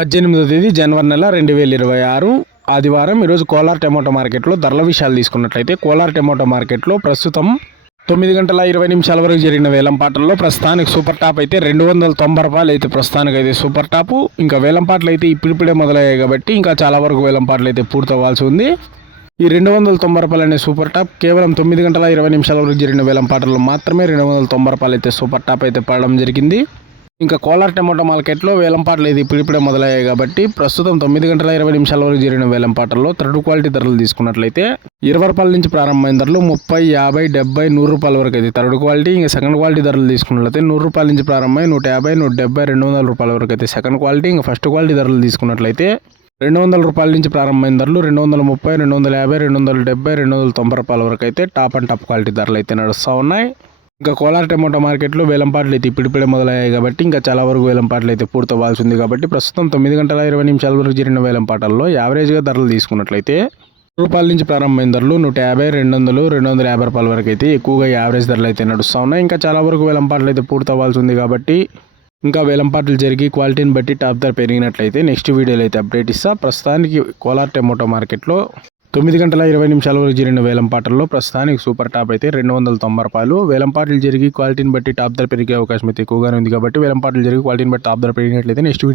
పద్దెనిమిదో తేదీ జనవరి నెల రెండు వేల ఇరవై ఆరు ఆదివారం ఈరోజు కోలార్ టమోటా మార్కెట్లో ధరల విషయాలు తీసుకున్నట్లయితే కోలార్ టమోటా మార్కెట్లో ప్రస్తుతం తొమ్మిది గంటల ఇరవై నిమిషాల వరకు జరిగిన వేలంపాటల్లో ప్రస్తుతానికి సూపర్ టాప్ అయితే రెండు వందల తొంభై రూపాయలు అయితే ప్రస్తుతానికి అయితే సూపర్ టాపు. ఇంకా వేలంపాట్లు అయితే ఇప్పుడిప్పుడే మొదలయ్యాయి కాబట్టి ఇంకా చాలా వరకు వేలంపాట్లు అయితే పూర్తవ్వాల్సి ఉంది. ఈ రెండు వందల తొంభై రూపాయలు అనే సూపర్ టాప్ కేవలం తొమ్మిది గంటల ఇరవై నిమిషాల వరకు జరిగిన వేలంపాటల్లో మాత్రమే రెండు వందల తొంభై రూపాయలు అయితే సూపర్ టాప్ అయితే పడడం జరిగింది. ఇంకా కోలార్ టమోటా మార్కెట్లో వేలం పాటలు ఇప్పుడిప్పుడే మొదలయ్యాయి కాబట్టి ప్రస్తుతం తొమ్మిది గంటల ఇరవై నిమిషాల వరకు జరిగిన వేలంపాటల్లో థర్డ్ క్వాలిటీ ధరలు తీసుకున్నట్లయితే ఇరవై రూపాయల నుంచి ప్రారంభమైన ధరలు ముప్పై యాభై డెబ్బై నూరు రూపాయల వరకు అయితే. థర్డ్ క్వాలిటీ ఇంకా సెకండ్ క్వాలిటీ ధరలు తీసుకున్నట్లయితే నూరు రూపాయల నుంచి ప్రారంభమై నూట యాభై నూట డెబ్బై రెండు వందల రూపాయల వరకు అయితే. సెకండ్ క్వాలిటీ ఇంకా ఫస్ట్ క్వాలిటీ ధరలు తీసుకున్నట్లయితే రెండు వందల రూపాయల నుంచి ప్రారంభమైన ధరలు రెండు వందల ముప్పై రెండు వందల యాభై రెండు వందల డెబ్బై రెండు వందల తొంభై రూపాయల వరకు అయితే టాప్ అండ్ టాప్ క్వాలిటీ ధరలు అయితే నడుస్తూ ఉన్నాయి. ఇంకా కోలార్ టమోటా మార్కెట్లో వేలంపాట్లు అయితే ఇప్పుడిప్పుడే మొదలయ్యాయి కాబట్టి ఇంకా చాలా వరకు వేలంపాట్లు అయితే పూర్తవ్వాల్సి ఉంది కాబట్టి ప్రస్తుతం తొమ్మిది గంటల ఇరవై నిమిషాల వరకు జరిగిన వేలంపాటల్లో యావరేజ్గా ధరలు తీసుకున్నట్లయితే రూపాయల నుంచి ప్రారంభమైన ధరలు నూట యాభై రెండు వందలు రెండు వందల యాభై రూపాయల వరకు అయితే ఎక్కువగా యావరేజ్ ధరలు అయితే నడుస్తూ ఉన్నాయి. ఇంకా చాలా వరకు వేలంపాట్లు అయితే పూర్తవ్వాల్సి ఉంది కాబట్టి ఇంకా వేలంపాట్లు జరిగి క్వాలిటీని బట్టి టాప్ ధర పెరిగినట్లయితే నెక్స్ట్ వీడియోలో అయితే అప్డేట్ ఇస్తా. ప్రస్తుతానికి కోలార్ టమోటో మార్కెట్లో తొమ్మిది గంటల ఇరవై నిమిషాల వరకు జరిగిన వేలంపాటల్లో ప్రస్తుతానికి సూపర్ టాప్ అయితే రెండు వందల తొంభై రూపాయలు. వేలంపాట్లు జరిగి క్వాలిటీని బట్టి టాప్ ధర పెరిగే అవకాశం అయితే ఎక్కువగానే ఉంది కాబట్టి వేలంపాట్లు జరిగి క్వాలిటీని బట్టి టాప్ ధర పెరిగినట్లయితే నెక్స్ట్ వీడియో